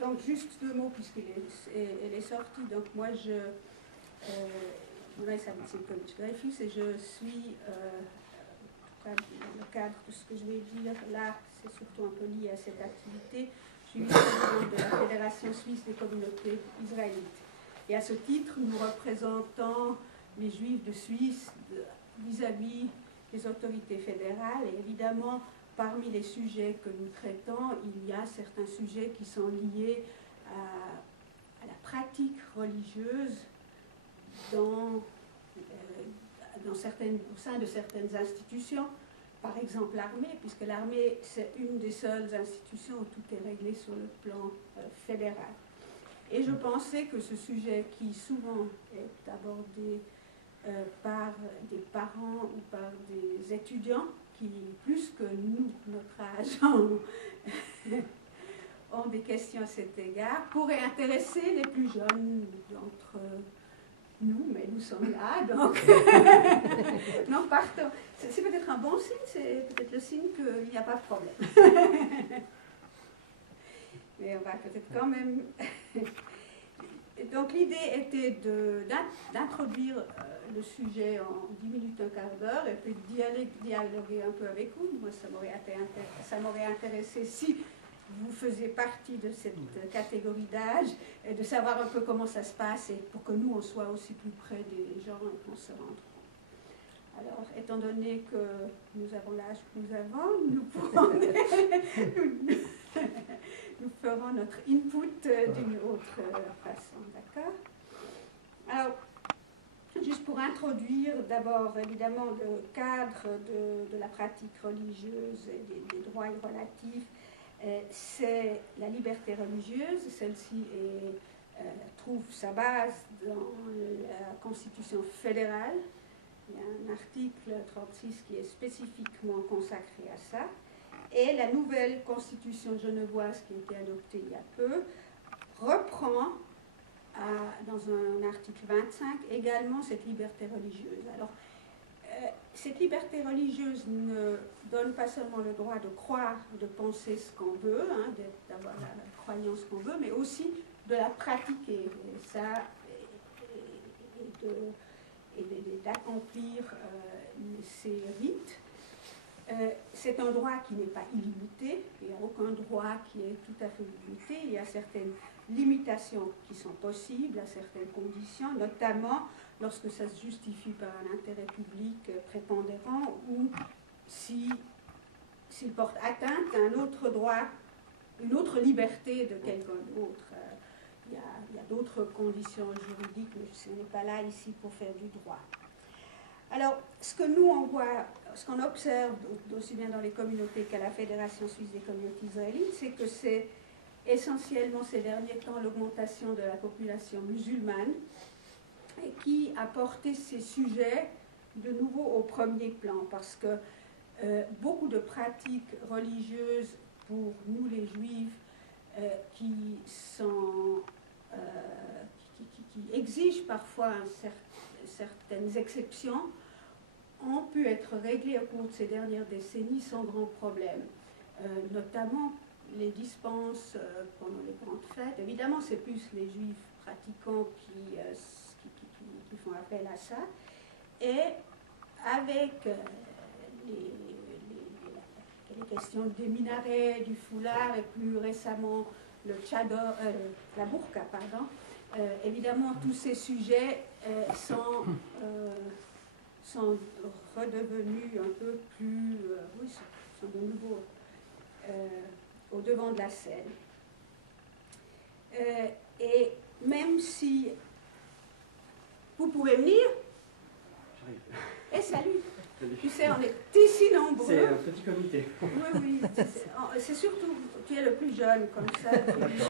Donc juste 2 mots puisqu'elle est sortie. Donc moi mon nom est Sabine Simkovitch-Dreyfus et je suis, dans le cadre de ce que je vais dire là, c'est surtout un peu lié à cette activité, je suis vice-présidente de la Fédération suisse des communautés israélites. Et à ce titre, nous représentons les Juifs de Suisse vis-à-vis des autorités fédérales. Et évidemment, parmi les sujets que nous traitons, il y a certains sujets qui sont liés à la pratique religieuse au sein de certaines institutions. Par exemple l'armée, puisque l'armée, c'est une des seules institutions où tout est réglé sur le plan fédéral. Et je pensais que ce sujet qui souvent est abordé par des parents ou par des étudiants qui, plus que nous, notre âge, ont des questions à cet égard, pourrait intéresser les plus jeunes d'entre nous, mais nous sommes là, donc non, partons. C'est peut-être un bon signe, c'est peut-être le signe qu'il n'y a pas de problème. Mais on va peut-être quand même... Donc l'idée était d'introduire le sujet en 10 minutes, un quart d'heure, et puis de dialoguer un peu avec vous. Moi, ça m'aurait intéressé si vous faisiez partie de cette catégorie d'âge, et de savoir un peu comment ça se passe, et pour que nous, on soit aussi plus près des gens et qu'on se rende compte. Alors, étant donné que nous avons l'âge que nous avons, nous ferons notre input d'une autre façon, d'accord? Alors, juste pour introduire d'abord, évidemment, le cadre de la pratique religieuse et des droits relatifs, c'est la liberté religieuse. Celle-ci trouve sa base dans la Constitution fédérale. Il y a un article 36 qui est spécifiquement consacré à ça. Et la nouvelle Constitution genevoise qui a été adoptée il y a peu reprend dans un article 25 également cette liberté religieuse. Alors, cette liberté religieuse ne donne pas seulement le droit de croire, de penser ce qu'on veut, d'avoir la croyance qu'on veut, mais aussi de la pratiquer, et d'accomplir ces rites. C'est un droit qui n'est pas illimité, il n'y a aucun droit qui est tout à fait illimité, il y a certaines limitations qui sont possibles à certaines conditions, notamment lorsque ça se justifie par un intérêt public prépondérant ou s'il porte atteinte à un autre droit, une autre liberté de quelqu'un d'autre. Il y a d'autres conditions juridiques, mais ce n'est pas là ici pour faire du droit. Alors, ce que nous, ce qu'on observe aussi bien dans les communautés qu'à la Fédération suisse des communautés israélites, c'est que c'est essentiellement ces derniers temps l'augmentation de la population musulmane et qui a porté ces sujets de nouveau au premier plan, parce que beaucoup de pratiques religieuses pour nous les Juifs qui exigent parfois certaines exceptions ont pu être réglées au cours de ces dernières décennies sans grand problème, notamment les dispenses pendant les grandes fêtes. Évidemment, c'est plus les Juifs pratiquants qui font appel à ça. Et avec les questions des minarets, du foulard et plus récemment le tchador, la burqa, pardon, évidemment, tous ces sujets sont redevenus un peu plus, sont de nouveau au devant de la scène. Et même si vous pouvez venir, et salut. Tu sais, on est ici nombreux. C'est un petit comité. Oui, c'est surtout, tu es le plus jeune comme ça.